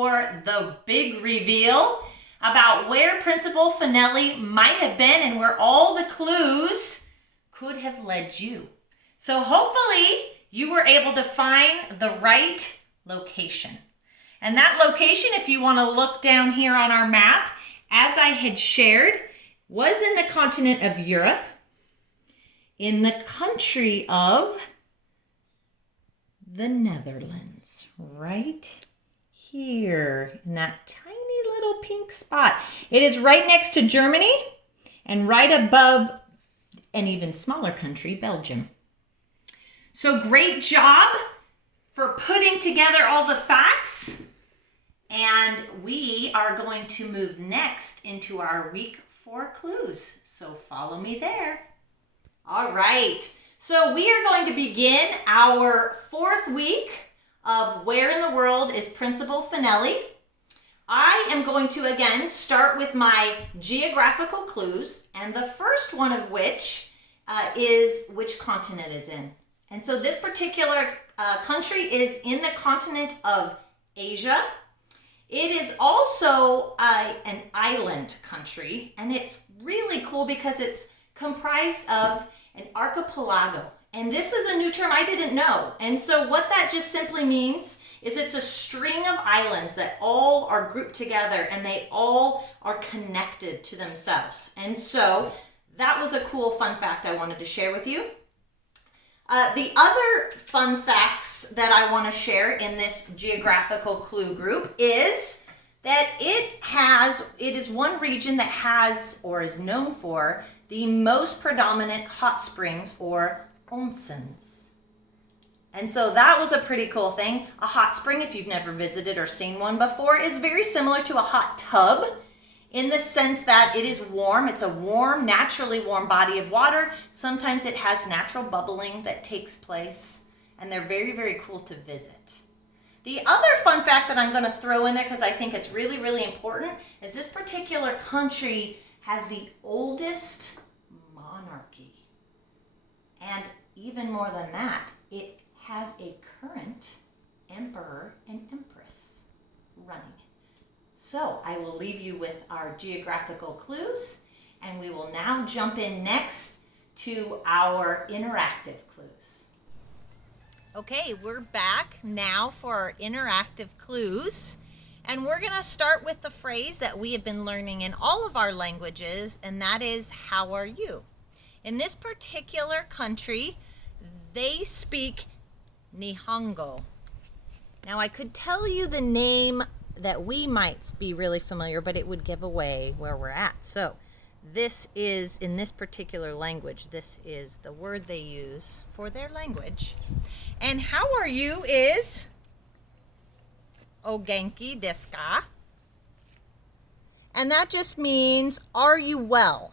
for the big reveal about where Principal Fanelli might have been and where all the clues could have led you. So hopefully you were able to find the right location. And that location, if you want to look down here on our map, as I had shared, was in the continent of Europe, in the country of the Netherlands, right here in that tiny little pink spot. It is right next to Germany and right above an even smaller country, Belgium. So great job for putting together all the facts. And we are going to move next into our week 4 clues. So follow me there. All right. So we are going to begin our 4th week of Where in the World is Principal Fanelli? I am going to again start with my geographical clues, and the first one of which is which continent is in. And so this particular country is in the continent of Asia. It is also an island country, and it's really cool because it's comprised of an archipelago. And this is a new term I didn't know. And so what that just simply means is it's a string of islands that all are grouped together and they all are connected to themselves. And so that was a cool fun fact I wanted to share with you. The other fun facts that I want to share in this geographical clue group is that it is one region that has or is known for the most predominant hot springs or onsens. And so that was a pretty cool thing. A hot spring, if you've never visited or seen one before, is very similar to a hot tub in the sense that it is warm. It's a warm, naturally warm body of water. Sometimes it has natural bubbling that takes place, and they're very, very cool to visit. The other fun fact that I'm going to throw in there, because I think it's really, really important, is this particular country has the oldest monarchy. And even more than that, it has a current emperor and empress running. So I will leave you with our geographical clues, and we will now jump in next to our interactive clues. Okay, we're back now for our interactive clues, and we're going to start with the phrase that we have been learning in all of our languages, and that is, how are you? In this particular country, they speak Nihongo. Now, I could tell you the name that we might be really familiar, but it would give away where we're at. So this is, in this particular language, this is the word they use for their language. And how are you is O genki desu ka? And that just means, are you well?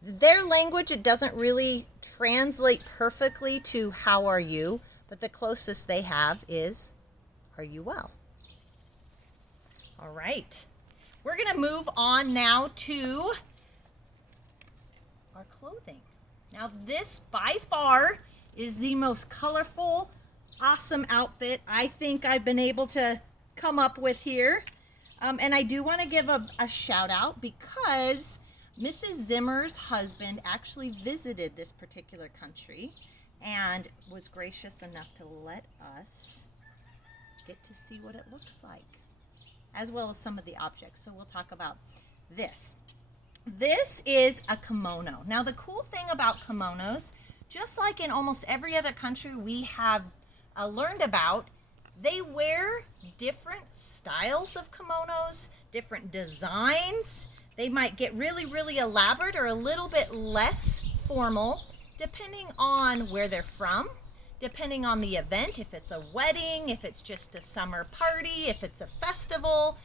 Their language, it doesn't really translate perfectly to how are you, but the closest they have is, are you well? All right, we're going to move on now to our clothing. Now this by far is the most colorful, awesome outfit I think I've been able to come up with here. And I do want to give a shout out because Mrs. Zimmer's husband actually visited this particular country and was gracious enough to let us get to see what it looks like, as well as some of the objects. So we'll talk about this. This is a kimono. Now the cool thing about kimonos, just like in almost every other country we have learned about, they wear different styles of kimonos, different designs. They might get really, really elaborate or a little bit less formal, depending on where they're from, depending on the event, if it's a wedding, if it's just a summer party, if it's a festival.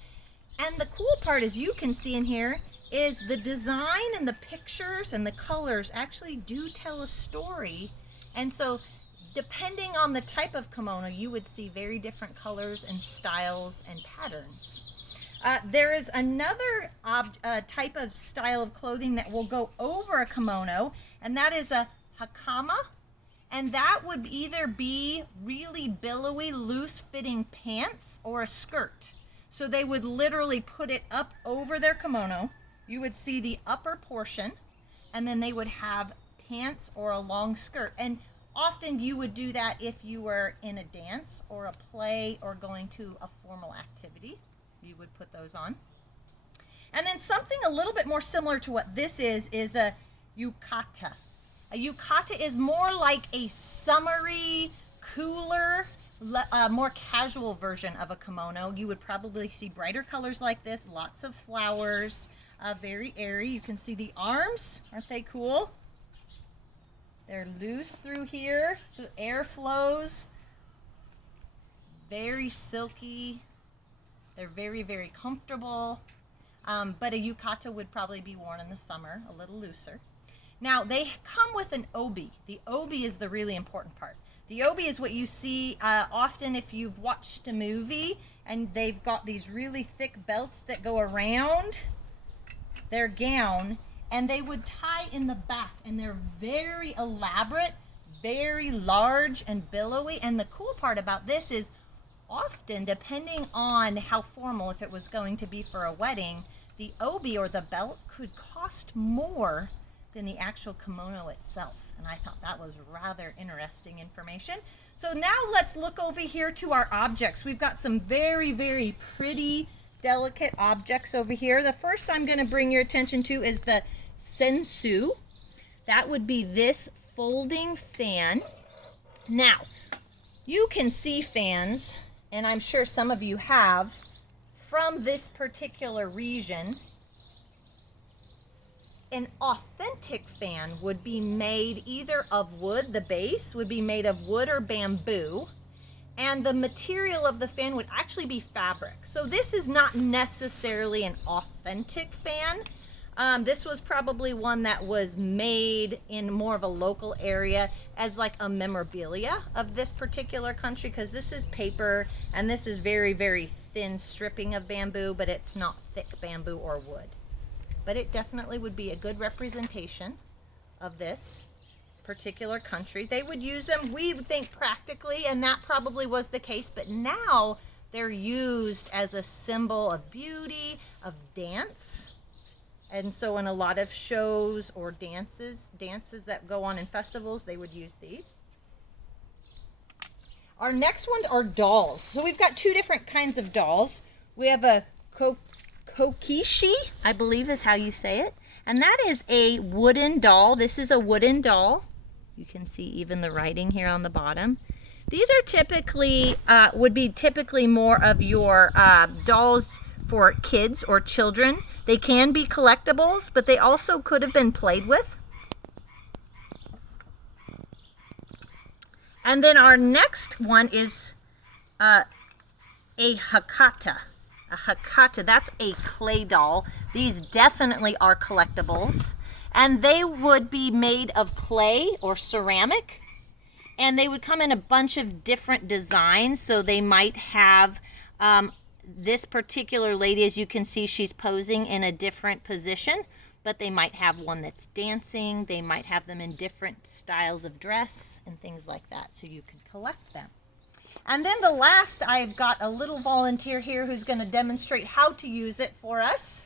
And the cool part, as you can see in here, is the design and the pictures and the colors actually do tell a story. And so depending on the type of kimono, you would see very different colors and styles and patterns. There is another type of style of clothing that will go over a kimono, and that is a hakama. And that would either be really billowy, loose-fitting pants or a skirt. So they would literally put it up over their kimono. You would see the upper portion, and then they would have pants or a long skirt. And often you would do that if you were in a dance or a play or going to a formal activity. You would put those on. And then something a little bit more similar to what this is a yukata. A yukata is more like a summery, cooler, more casual version of a kimono. You would probably see brighter colors like this, lots of flowers, very airy. You can see the arms. Aren't they cool? They're loose through here, so air flows. Very silky. They're very, very comfortable. But a yukata would probably be worn in the summer, a little looser. Now, they come with an obi. The obi is the really important part. The obi is what you see often if you've watched a movie and they've got these really thick belts that go around their gown, and they would tie in the back, and they're very elaborate, very large and billowy. And the cool part about this is often, depending on how formal, if it was going to be for a wedding, the obi or the belt could cost more than the actual kimono itself. And I thought that was rather interesting information. So now let's look over here to our objects. We've got some very, very pretty, delicate objects over here. The first I'm going to bring your attention to is the sensu. That would be this folding fan. Now, you can see fans, and I'm sure some of you have, from this particular region. An authentic fan would be made either of wood, the base would be made of wood or bamboo, and the material of the fan would actually be fabric. So this is not necessarily an authentic fan. This was probably one that was made in more of a local area as like a memorabilia of this particular country, because this is paper and this is very, very thin stripping of bamboo, but it's not thick bamboo or wood. But it definitely would be a good representation of this particular country. They would use them, we would think, practically, and that probably was the case, but now they're used as a symbol of beauty, of dance. And so in a lot of shows or dances that go on in festivals, they would use these. Our next one are dolls. So we've got two different kinds of dolls. We have a kokishi, I believe is how you say it. And that is a wooden doll. This is a wooden doll. You can see even the writing here on the bottom. These are typically, would be typically more of your dolls for kids or children. They can be collectibles, but they also could have been played with. And then our next one is a hakata. A hakata, that's a clay doll. These definitely are collectibles. And they would be made of clay or ceramic. And they would come in a bunch of different designs. So they might have this particular lady, as you can see, she's posing in a different position. But they might have one that's dancing. They might have them in different styles of dress and things like that. So you could collect them. And then the last, I've got a little volunteer here who's going to demonstrate how to use it for us.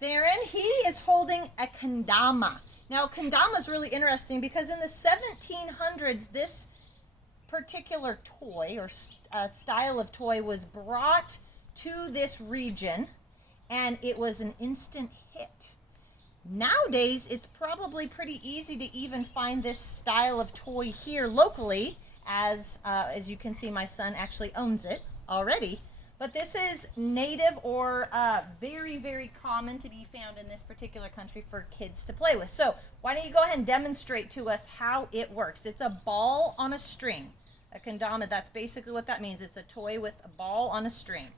Therein, he is holding a kendama. Now, kendama is really interesting because in the 1700s, this particular toy or style of toy was brought to this region, and it was an instant hit. Nowadays, it's probably pretty easy to even find this style of toy here locally. As you can see, my son actually owns it already. But this is native or very, very common to be found in this particular country for kids to play with. So why don't you go ahead and demonstrate to us how it works. It's a ball on a string. A kendama, that's basically what that means. It's a toy with a ball on a string.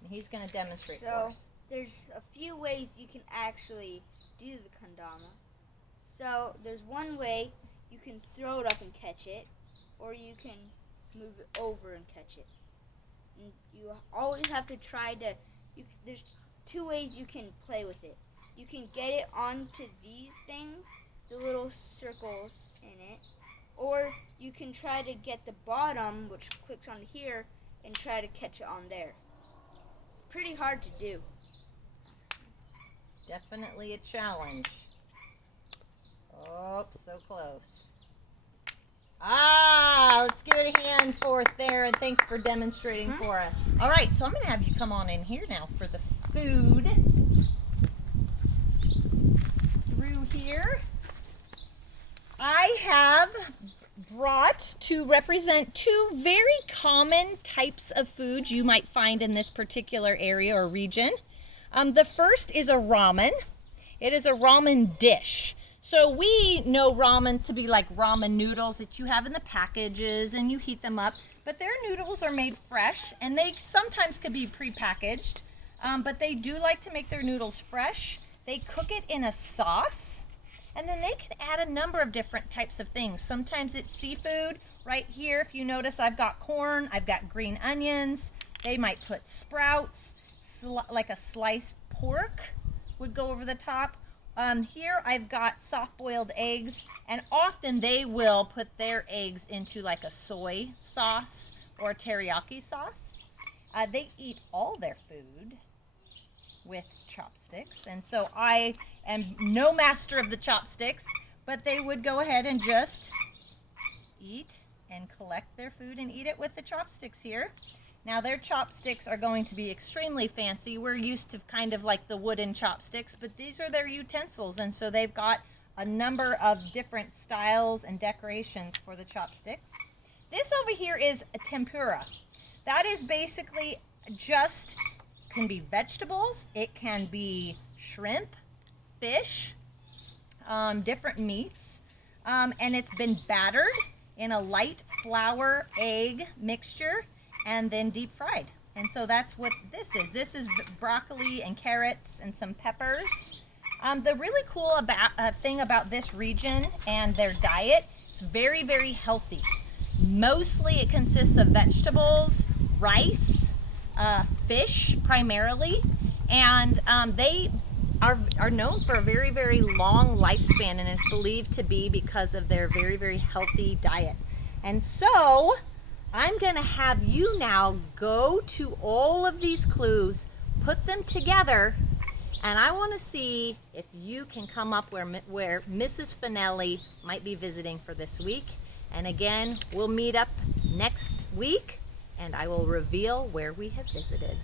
And he's going to demonstrate for us. There's a few ways you can actually do the kendama. So there's one way you can throw it up and catch it, or you can move it over and catch it. And you always have to try to, there's two ways you can play with it. You can get it onto these things, the little circles in it, or you can try to get the bottom, which clicks on here, and try to catch it on there. pretty hard to do. It's definitely a challenge. Oh, so close. Let's give it a hand for there, and thanks for demonstrating for us. All right, so I'm going to have you come on in here now for the food. Through here. I have brought to represent two very common types of foods you might find in this particular area or region. The first is a ramen. It is a ramen dish. So we know ramen to be like ramen noodles that you have in the packages and you heat them up, but their noodles are made fresh and they sometimes could be prepackaged, but they do like to make their noodles fresh. They cook it in a sauce and then they can add a number of different types of things. Sometimes it's seafood. Right here, if you notice, I've got corn, I've got green onions. They might put sprouts, like a sliced pork would go over the top. Here I've got soft-boiled eggs, and often they will put their eggs into like a soy sauce or teriyaki sauce. They eat all their food with chopsticks, and so I am no master of the chopsticks, but they would go ahead and just eat and collect their food and eat it with the chopsticks here. Now their chopsticks are going to be extremely fancy. We're used to kind of like the wooden chopsticks, but these are their utensils, and so they've got a number of different styles and decorations for the chopsticks. This over here is a tempura. That is basically just, can be vegetables, it can be shrimp, fish, different meats, and it's been battered in a light flour egg mixture and then deep fried. And so that's what this is. This is broccoli and carrots and some peppers. The really cool thing about this region and their diet, it's very, very healthy. Mostly it consists of vegetables, rice, fish primarily, and they are known for a very, very long lifespan, and it's believed to be because of their very, very healthy diet. And so I'm going to have you now go to all of these clues, put them together, and I want to see if you can come up where Mrs. Fanelli might be visiting for this week. And again, we'll meet up next week, and I will reveal where we have visited.